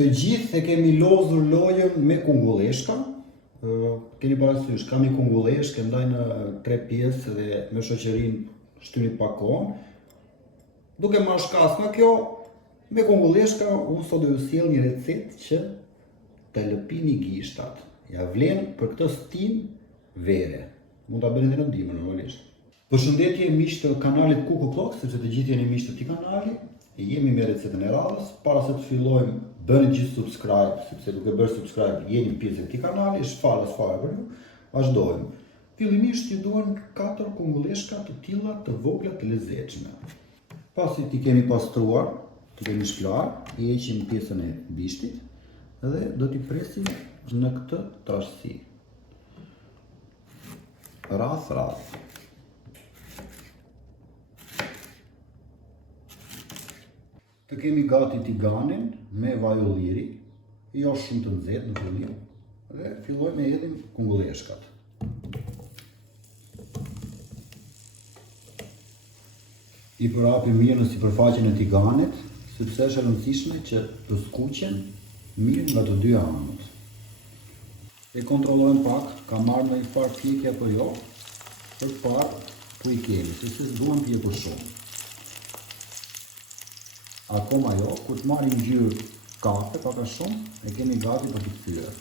Të gjithë e kemi lozur lojën me kungulleshka. Keni parasysh, kam një kungulleshkë, ndaj në 3 pjesë dhe me shoqërinë shtyni pak kohë. Duke marrë shkas nga kjo, me kungulleshka unë sot do ju sjell një recetë që të lëpini gishtat. Ja vlen për këtë stin vere. Mund ta bëni edhe në dimër normalisht. Përshëndetje miq të kanalit Kuko Klok, sepse të gjithë jeni miq të këtij kanali. Jemi me recetën e radhës. Para se të fillojmë, bëni gjithë subscribe, sepse duke bërë subscribe jeni pjesë e këtij kanali, është falas fare për ju. Vazhdojmë. Fillimisht ju duhen 4 kungulleshka të tilla të vogla të lezetshme. Pasi ti kemi pastruar, ti kemi shklar, i heqim pjesën e bishtit dhe do t'i presim në këtë trashësi. Rreth. Të kemi gati tiganin me vaj ulliri, jo shumë të nxehtë në fillim, dhe fillojmë me hedhim kungulleshkat. I përhapim mirë në sipërfaqen e tiganit, sepse është e rëndësishme që të skuqen mirë nga të dy anët. E kontrollojmë pak, ka marrë në i farë pjekje apo jo, për parë ku i kemi, sepse s'duam pjekur shumë. Akoma jo, kur të marrim ngjyrë kafe, pak a shumë, e kemi gati për të kthyer.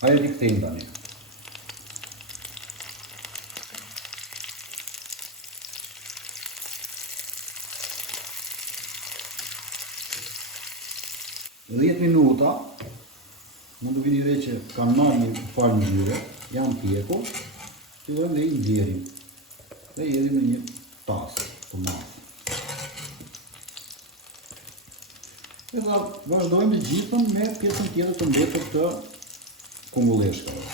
Hajde t'i kthejmë tani. Në 10 minuta, mund të vini dhe që kanë marrë një farë ngjyre, janë pjekur, fillojmë dhe i nxjerrim. Dhe i hedhim në një tasë të madhe. E da vazhdojmë gjithën me pjesën tjetër të mbetër të kungulleshkave.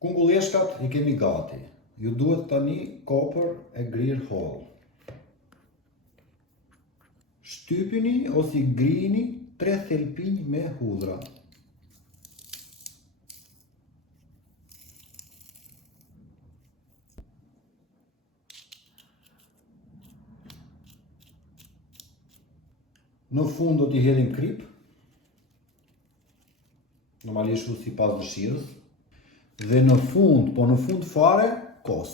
Kungulleshkat i kemi gati. Ju duhet tani kopër e grirë hollë. Shtypini ose i grini 3 thelpinj me hudhra. Në fund do t'i hedhim krip, normalisht sipas dëshirës, dhe në fund fare, kos.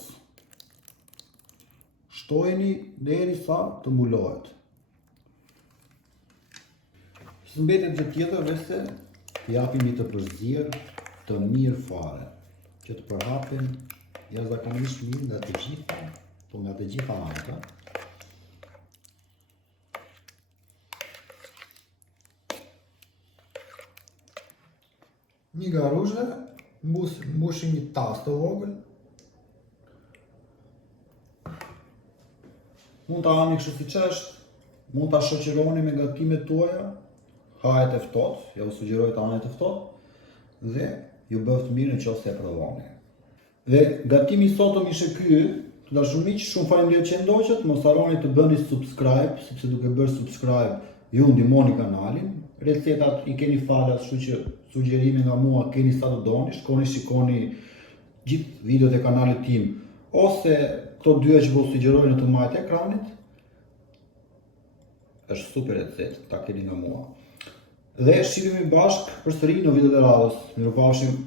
Shtojeni derisa të mbulohet. S'mbetet gjë tjetër veçse t'i japim një të përzier të mirë fare, që të përhapen jashtëzakonisht mirë nga të gjitha anët. Një garuzhe, mbushim një tas të vogël. Mund ta hani kështu siç është, mund ta shoqëroni me gatimet tuaja, hahet e ftohtë, ja u sugjeroj ta hani të ftohtë, dhe ju bëft mirë nëse e provoni. Dhe gatimi i sotëm ishte ky, të dashur miq, shumë faleminderit që ndoqët, mos harroni të bëni subscribe, sepse duke bërë subscribe ju ndihmoni kanalin. Recetat i keni falas, kështu që sugjerime nga mua keni sa të doni, shikoni gjithë videot e kanalit tim, ose këto dyja që po sugjeroj në të majtë e ekranit. Është super recetë, ta keni nga mua. Dhe shihemi bashkë përsëri në videot e radhës. Mirupafshim.